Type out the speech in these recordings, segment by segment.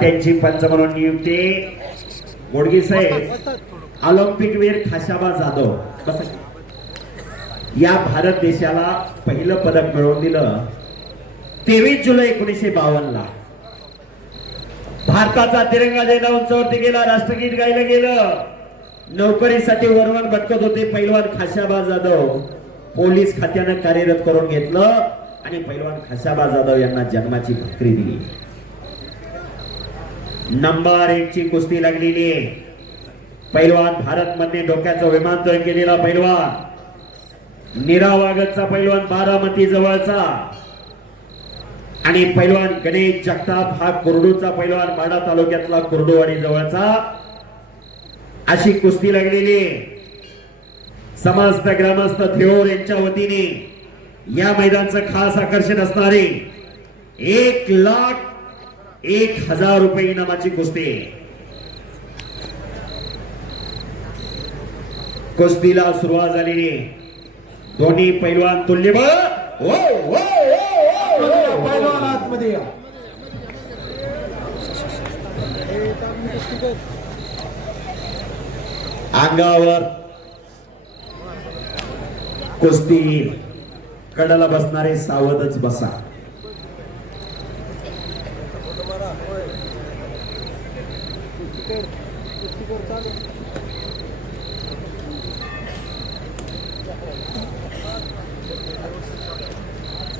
त्यांची पंच म्हणून नियुक्ती गोडगे साहेब ऑलिम्पिक वीर खाशाबा जाधव बस या भारत देशाला पहिलं पदक मिळवून दिलं 23 जुलै 1952 ला भारताचा तिरंगा झेंडा उंचावरती गेला राष्ट्रगीत गायलं गेलं नोकरीसाठी वरवण भटकत होते पैलवान खाशाबा जाधव पोलीस खात्यानं कार्यरत करून घेतलं आणि पैलवान खाशाबा जाधव यांना जन्माची भाकरी दिली नंबर 1 ची कुस्ती लागलेली पैलवान भारत मध्ये डोक्याचं विमानतळ केलेला पैलवान निरावागतचा पैलवान बारामती जवळचा आणि पैलवान गणेश जगताप हा कुर्डूचा पैलवान माडा तालुक्यातला कुर्डूवाडी जवळचा अशी कुस्ती लागलेली समस्त ग्रामस्थ थेओर यांच्या वतीने या मैदानाचं खास आकर्षण असणारे 1,01,000 रुपये इनामाची कुस्ती कुस्तीला सुरुवात झालेली दोन्ही पैलवान तुल्यबळ पैलवान आतमध्ये या अंगावर कुस्ती कडाला बसणारे सावधच बसा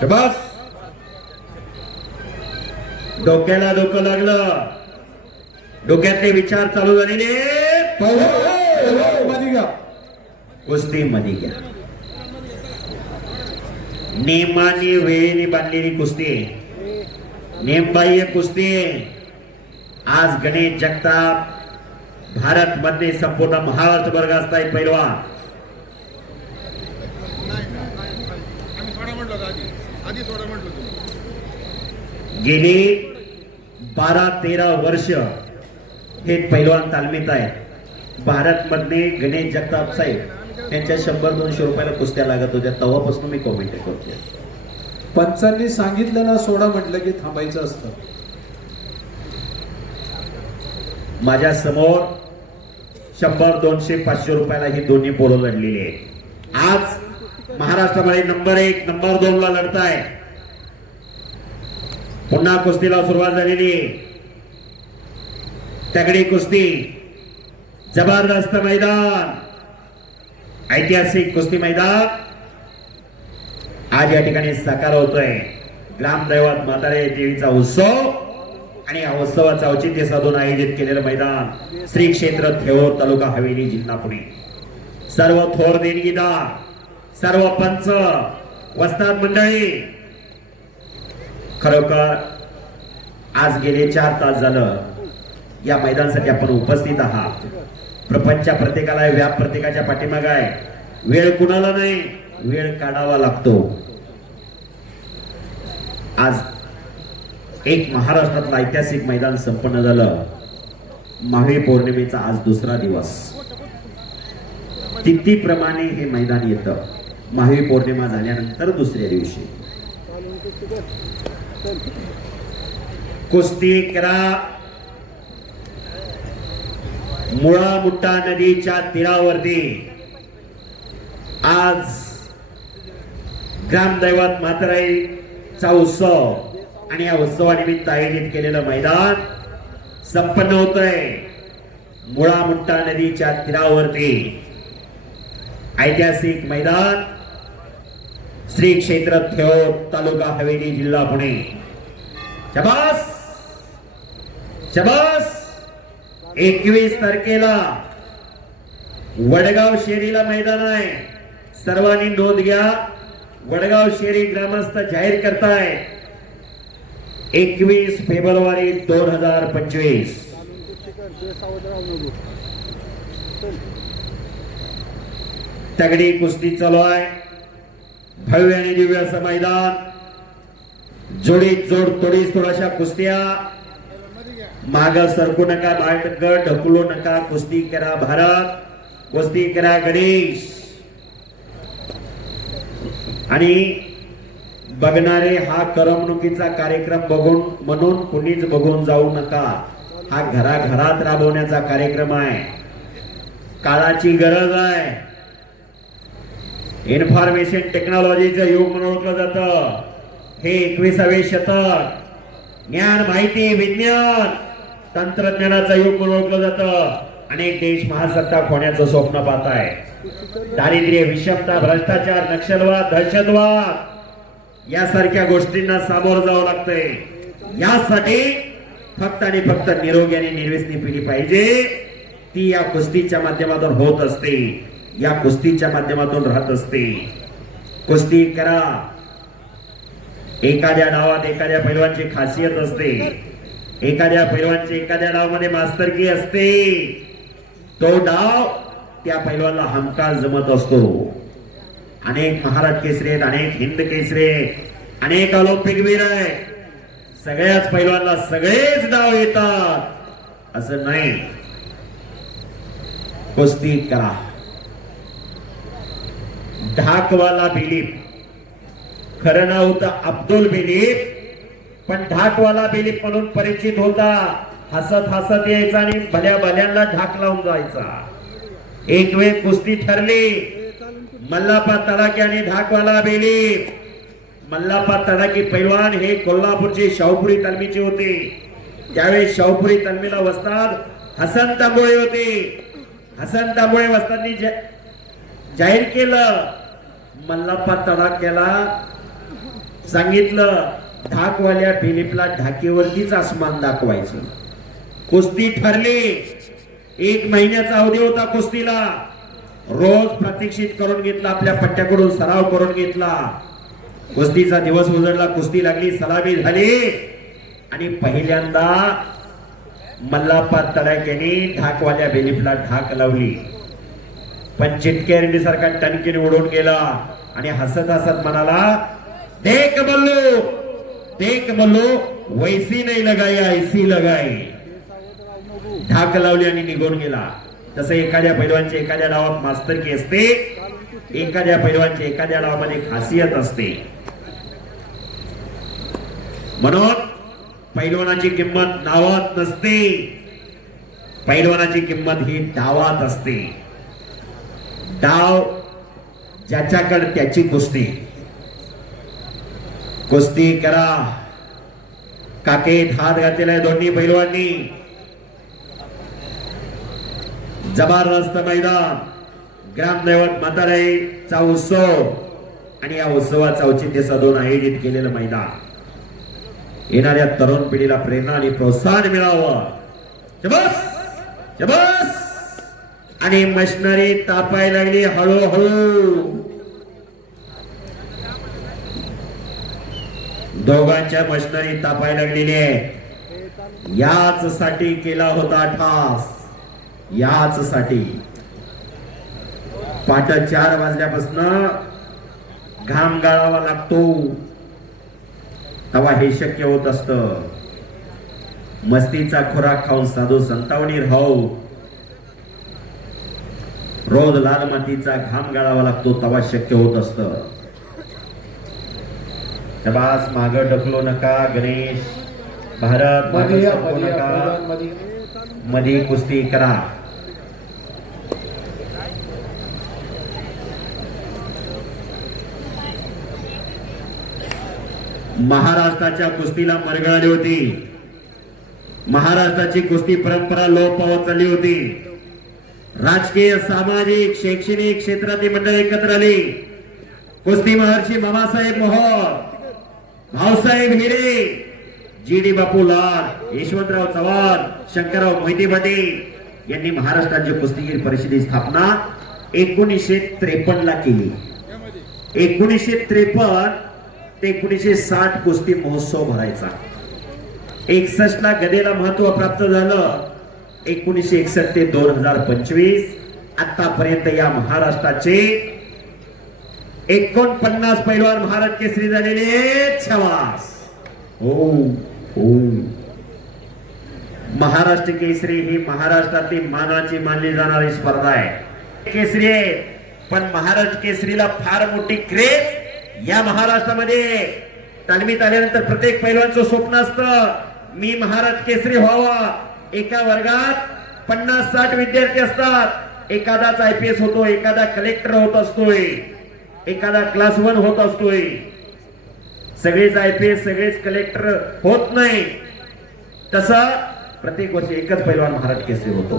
शाबास डोक्याला डोकं लागलं डोक्यातले विचार चालू झालेले कुस्ती मध्ये घ्या नेमाने वेळेने बांधलेली कुस्ती नेमबाह्य कुस्ती आज गणेश जगताप भारत मध्ये संपूर्ण महाराष्ट्र वर्ग असताय पैलवान गेली 12-13 वर्ष हे पैलवान तालमीत आहे भारत मध्ये गणेश जगताप साहेब त्यांच्या 100-200 रुपयाला कुस्त्या लागत होत्या तेव्हापासून मी कॉमेंट करतोय पंचांनी सांगितलं ना सोडा म्हटलं की थांबायचं असतं माझ्या समोर 100-200-500 रुपयाला ही दोन्ही पोरं लढलेली आहेत आज महाराष्ट्रामध्ये नंबर 1 नंबर 2 ला लढताय पुन्हा कुस्तीला सुरुवात झालेली तगडी कुस्ती जबरदस्त मैदान ऐतिहासिक कुस्ती मैदान आज या ठिकाणी साकार होतोय ग्रामदैवत म्हातारे देवीचा उत्सव आणि या उत्सवाचं औचित्य साधून आयोजित केलेलं मैदान श्री क्षेत्र थेओर तालुका हवेली जिल्हा पुणे सर्व थोर देणगीदार सर्व पंच वस्ताद मंडळी खरोखर आज गेले 4 तास झालं या मैदानासाठी आपण उपस्थित आहात प्रपंच प्रत्येकाला व्याप प्रत्येकाच्या पाठीमागे आहे वेळ कुणाला नाही वेळ काढावा लागतो आज एक महाराष्ट्रातलं ऐतिहासिक मैदान संपन्न झालं महावी पौर्णिमेचा आज दुसरा दिवस तिथीप्रमाणे हे मैदान येतं महावी पौर्णिमा झाल्यानंतर दुसऱ्या दिवशी कुस्ती करा मुळा मुठा नदीच्या तीरावरती आज ग्रामदैवत म्हाताराईचा उत्सव आणि या उत्सवानिमित्त आयोजित केलेलं मैदान संपन्न होतंय मुळा मुठा नदीच्या तीरावरती ऐतिहासिक मैदान श्री क्षेत्र थेओर तालुका हवेली जिल्हा पुणे शाबास शाबास 21 तारखेला वडगाव शेरीला मैदान आहे सर्वांनी नोंद घ्या वडगाव शेरी ग्रामस्थ जाहीर करताय 21 फेब्रुवारी 2025 तगडी कुस्ती चालू आहे भव्य आणि दिव्य असं मैदान जोडीत जोड तोडीस थोड्याशा कुस्त्या माग सरकू नका बाळगड ढकलू नका कुस्ती करा भारत कुस्ती करा गणेश आणि बघणारे हा करमणुकीचा कार्यक्रम बघून म्हणून कुणीच बघून जाऊ नका. हा घराघरात राबवण्याचा कार्यक्रम आहे. काळाची गरज आहे. इन्फॉर्मेशन टेक्नॉलॉजीचं युग म्हणून ओळखलं जातं. हे 21वे शतक ज्ञान माहिती विज्ञान तंत्रज्ञानाचं युग म्हणून ओळखलं जातं. अनेक देश महासत्ताक होण्याचं स्वप्न पाहत आहे. दारिद्र्य विषमता भ्रष्टाचार नक्षलवाद दहशतवाद यासारख्या गोष्टींना सामोरं जावं लागतंय. यासाठी फक्त आणि फक्त निरोगी आणि निर्व्यसनी पिढी पाहिजे. ती या कुस्तीच्या माध्यमातून होत असते. या कुस्तीच्या माध्यमातून राहत असते. कुस्ती करा. एखाद्या डावात एखाद्या पैलवानची खासियत असते. एखाद्या पैलवानची एखाद्या डावामध्ये मास्तरकी असते. तो डाव त्या पैलवानला हमखास जमत असतो. अनेक महाराष्ट्र केसरी आहेत, अनेक हिंद केसरी आहेत, अनेक ऑलिम्पिक वीर आहेत. सगळ्याच पैलवानला सगळेच डाव येतात असं नाही. कुस्ती करा. ढाकवाला बिलीप खरं नाव होतं अब्दुल बिलीप, पण ढाकवाला बिलीप म्हणून परिचित होता. हसत हसत यायचा आणि भल्या भल्यांना ढाक लावून जायचा. एक वेळ कुस्ती ठरली. मल्लाप्पा तडाके आणि ढाकवाला बिलीप. मल्लाप्पा तडाके पैलवान हे कोल्हापूरचे शाहूपुरी तालमीचे होते. त्यावेळी शाहूपुरी तालमीला वस्ताद हसन तांबोळे होते. हसन तांबोळे वस्तादनी जाहीर केलं. मल्लाप्पा तडाक्याला सांगितलं ढाकवाल्या बिलीपला ढाकेवरतीच आसमान दाखवायचं. कुस्ती ठरली. 1 महिन्याचा अवधी होता कुस्तीला. रोज प्रतीक्षित करून घेतला. आपल्या पट्ट्याकडून सराव करून घेतला. कुस्तीचा दिवस उजळला. कुस्ती लागली. सलामी झाली आणि पहिल्यांदा मल्लाप्पा तडाक्याने ढाकवाल्या बिलीपला ढाक लावली. पण चिटकेरडी सारखा टणकीने उडून गेला आणि हसत हसत म्हणाला देख मल्लू वैसी नाही लगाई ऐसी लगाई. ढाक लावली आणि निघून गेला. तसं एखाद्या पैलवानची एखाद्या डावात मास्तरकी असते. एखाद्या पैलवानची एखाद्या डावामध्ये खासियत असते. म्हणून पैलवानाची किंमत नावात नसते. पैलवानाची किंमत ही डावात असते. डाव ज्याच्याकडे त्याची कुस्ती. कुस्ती करा. काकेत हात घातलेला आहे दोन्ही पैलवांनी. जबरदस्त मैदान. ग्रामदैवत म्हाताराईचा उत्सव आणि या उत्सवाचा औचित्य साधून आयोजित केलेलं मैदान. येणाऱ्या तरुण पिढीला प्रेरणा आणि प्रोत्साहन मिळावं. जबस जबस. आणि मशिनरी तापायला लागली हळूहळू. दोघांच्या मशिनरी तापायला लागलेली आहे. याच साठी केला होता ठास. याच साठी पहाटे 4 वाजल्यापासून घाम गाळावा लागतो. तेव्हा हे शक्य होत असत. मस्तीचा खुराक खाऊन साधू संतावणी राहू. रोज लाल मातीचा घाम गाळावा लागतो तेव्हा शक्य होत असत. बास माग ढकलो नका. गणेश भारत मध्ये कुस्ती करा. महाराष्ट्राच्या कुस्तीला मरगळ आली होती. महाराष्ट्राची कुस्ती परंपरा लोप पावत चालली होती. राजकीय सामाजिक शैक्षणिक क्षेत्रातील मंडळ एकत्र आली. कुस्ती महर्षी मामासाहेब मोहोळ, भाऊसाहेब हिरे, जी.डी. बापू लाल, यशवंतराव चव्हाण, शंकरराव मोहिते पाटील यांनी महाराष्ट्र राज्य कुस्तीगीर परिषदेची स्थापना 1953 ला केली. 1953 ते 1960 कुस्ती महोत्सव भरायचा. 61 ला गदेला महत्व प्राप्त झालं. 1961 ते 2025 आतापर्यंत या महाराष्ट्राचे 49 पैलवान महाराष्ट्र केसरी झालेले. छवास. हो हो. महाराष्ट्र केसरी ही महाराष्ट्रातील मानाची मानली जाणारी स्पर्धा आहे. केसरी आहे पण महाराष्ट्र केसरीला फार मोठी क्रेज या महाराष्ट्रामध्ये तालमीत आल्यानंतर प्रत्येक पैलवानचं स्वप्न असतं मी महाराज केसरी व्हावा. एका वर्गात 50-60 विद्यार्थी असतात. एखादाच IPS होतो, एखादा कलेक्टर होत असतोय, एखादा क्लास 1 होत असतोय. सगळेच IPS सगळेच कलेक्टर होत नाही. तसा प्रत्येक वर्षी एकच पैलवान महाराज केसरी होतो.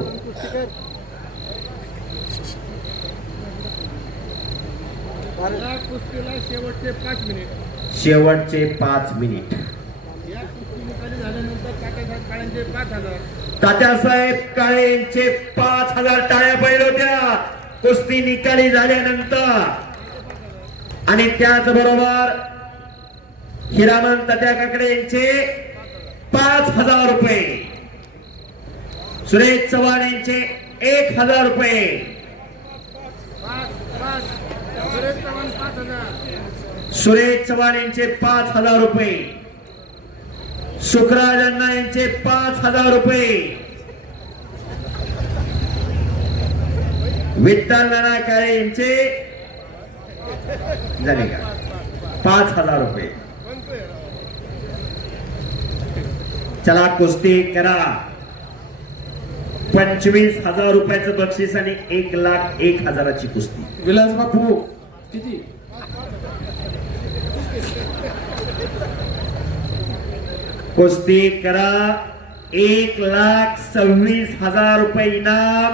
कुस्तीला शेवटचे 5 मिनिट शेवटचे 5 मिनिट. या कुस्ती निकाली झाल्यानंतर तात्यासाहेब काळ्यांचे 5,000 तात्यासाहेब काळे यांचे 5,000 टाळ्या पडल्या होत्या कुस्ती निकाली झाल्यानंतर. आणि त्याचबरोबर हिरामन तात्या काकडे यांचे 5,000 रुपये. सुरेश चव्हाण यांचे 1,000 रुपये. 5 सुरेश चव्हाण 5,000 सुरेश चव्हाण यांचे 5,000 रुपये. सुखराज अण्णा यांचे 5,000 रुपये. विठ्ठल नाना काळे यांचे झाले का 5,000 रुपये. चला कुस्ती करा. 25,000 रुपयाचं बक्षीस आणि 1,01,000ची कुस्ती. विलास बापू किती? कुस्ती करा. 1,26,000 रुपये इनाम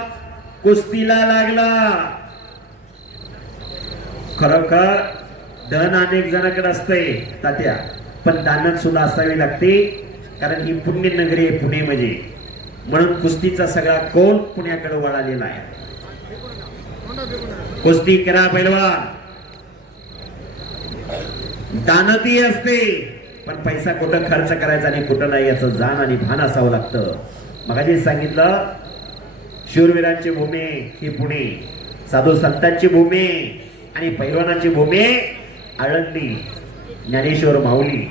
कुस्तीला लागला. खरोखर धन अनेक जणांकडे असते तात्या, पण दानत सुद्धा असावी लागते. कारण ही पुण्य नगरी आहे पुणे म्हणजे. म्हणून कुस्तीचा सगळा कोल पुण्याकडे वळालेला आहे. कुस्ती करा पैलवान. दानती असते, पण पैसा कुठं खर्च करायचा आणि कुठं नाही याचं जाण आणि भान असावं लागतं. मगाशी सांगितलं शूरवीरांची भूमी ही पुणे, साधू संतांची भूमी आणि पैलवानाची भूमी आळंदी. ज्ञानेश्वर माऊली,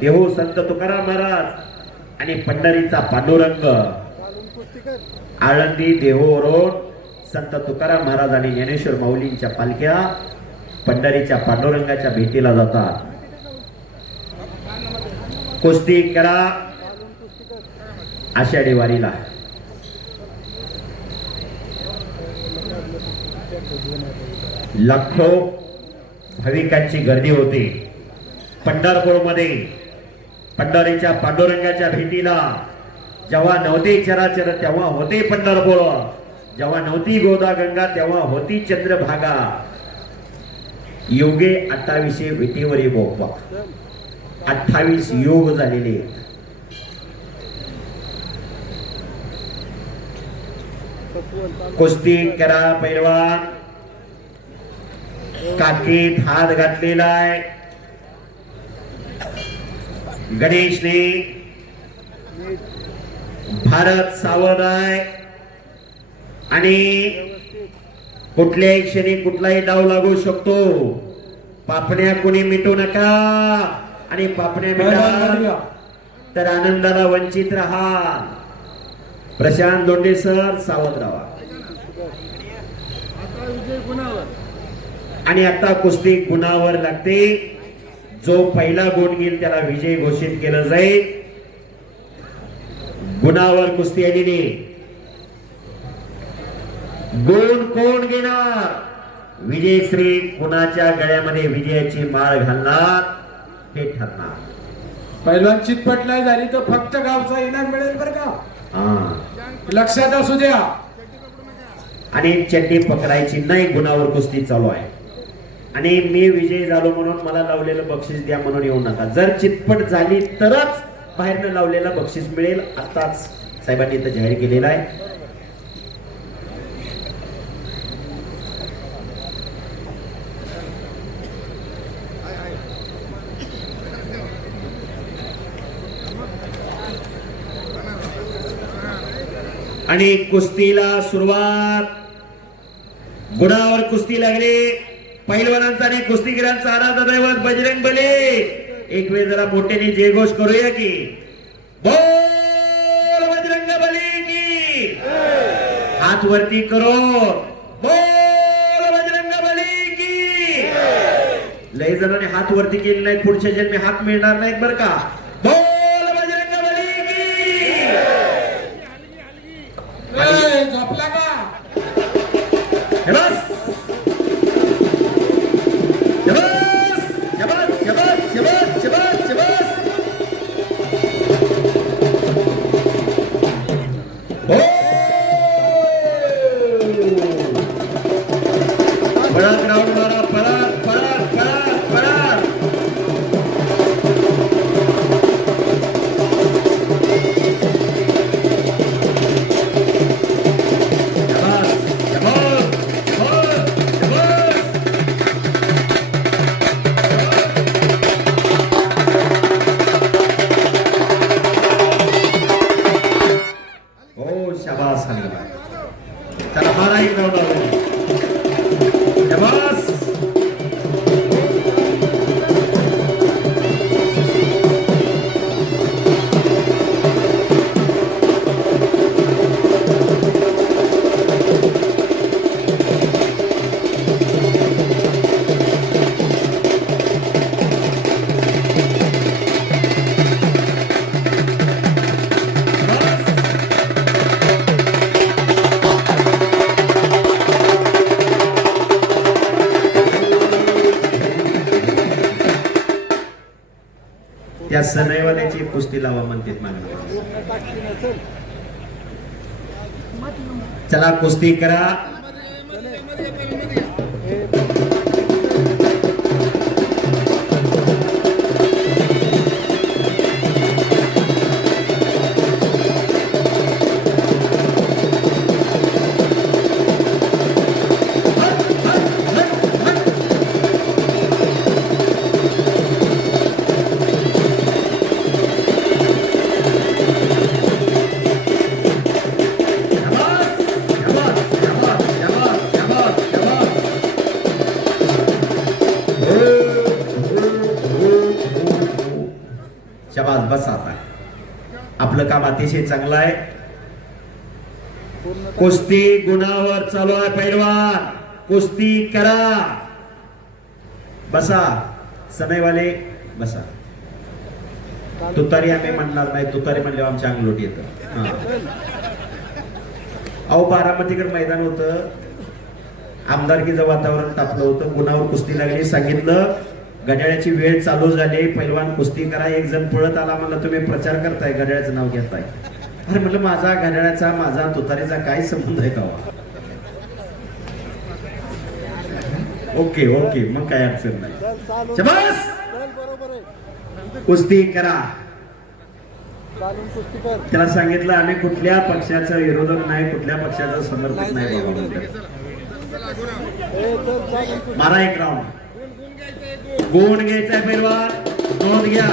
देहू संत तुकाराम महाराज आणि पंढरीचा पांडुरंग. आळंदी देहूवरून संत तुकाराम महाराज आणि ज्ञानेश्वर माऊलींच्या पालख्या पंढरीच्या पांडुरंगाच्या भेटीला जातात. कुस्ती करा आषाढी वारीला. लाखो भाविकांची गर्दी होती पंढरपूरमध्ये. पंढरीच्या पांडुरंगाच्या भेटीला जेव्हा नव्हते चराचर तेव्हा होते पंढरपूर. जेव्हा नव्हती गोदा गंगा तेव्हा होती चंद्रभागा. योगे 28 विटेवरी बोपा. 28 योग झालेले. कुस्ती करा पैलवान. काकीत हात घातलेला आहे गणेशने. भारत सावध आहे आणि कुठल्याही क्षणी कुठलाही डाव लागू शकतो. पापण्या कोणी मिटू नका आणि पापण्या मिटा तर आनंदाला वंचित राहा. प्रशांत दोंडे सर सावध राहा. आता विजय गुणावर. आणि आता कुस्ती गुणावर लागते. जो पहिला गुण घेईल त्याला विजय घोषित केलं जाईल. गुणावर कुस्ती आलेली. गुण कोण घेणार? विजयश्री कुणाच्या गळ्यामध्ये विजयाची माळ घालणार हे ठरणार. पहिलवान चितपट नाही झाली तर फक्त गावचा इनाम मिळेल बरं का, हा. लक्षात असू द्या. आणि चड्डी पकडायची नाही. गुणावर कुस्ती चालू आहे आणि मी विजय झालो म्हणून मला लावलेलं बक्षीस द्या म्हणून येऊ नका. जर चितपट झाली तरच बाहेरनं लावलेलं बक्षीस मिळेल. आताच साहेबांनी इथं जाहीर केलेलं आहे. आणि कुस्तीला सुरुवात. गुणावर कुस्ती लागली. पैलवानांचा आणि कुस्तीगिरांचा आराध्य दैवत बजरंग बली. एक वेळ जरा मोठ्याने जयघोष करूया की बोल बजरंग बली की. हात वरती करो. बोल बजरंग बली की. लय जणांनी हात वरती केले नाही, पुढच्या जन्मी हात मिळणार नाहीत बरं का. बोल बजरंगबली की. ए, झोपला का? हे बस. हे बस. हे बस. हे बस. हे बस. हे बस. हे बस. हो. पळत राऊंड मारा. पळत पळत पळत पळत. हो शाबास हलगर्जी. त्याला मारा एक राऊंड लावला. शाबास. त्या सनईवाल्याची कुस्ती लावा म्हणतात मागणी. चला कुस्ती करा. शाबास. बस आता आपलं काम अतिशय चांगलं आहे. कुस्ती गुणावर चालू आहे. पैलवान कुस्ती करा. बसा सनईवाले बसा. तुतारी आम्ही म्हणणार नाही. तुतारी म्हणल्यावर आमच्या अंगलोट येतं. अहो बारामतीकडे मैदान होतं. आमदारकीचं वातावरण तापलं होतं. गुणावर कुस्ती लागली. सांगितलं घड्याळाची वेळ चालू झाली. पैलवान कुस्ती करा. एक जण पळत आला. म्हणलं तुम्ही प्रचार करताय घड्याळाचं नाव घेताय. अरे म्हटलं माझा घड्याळाचा माझा तुतारीचा काय संबंध आहे का? ओके ओके मग काय अडचण नाही. शाबास. कुस्ती करा. त्याला सांगितलं आम्ही कुठल्या पक्षाचा विरोधक नाही, कुठल्या पक्षाचा समर्थक नाही बाबा म्हणतात. मारा एक राऊंड. गुण घ्यायचा पैलवान. नोंद घ्या.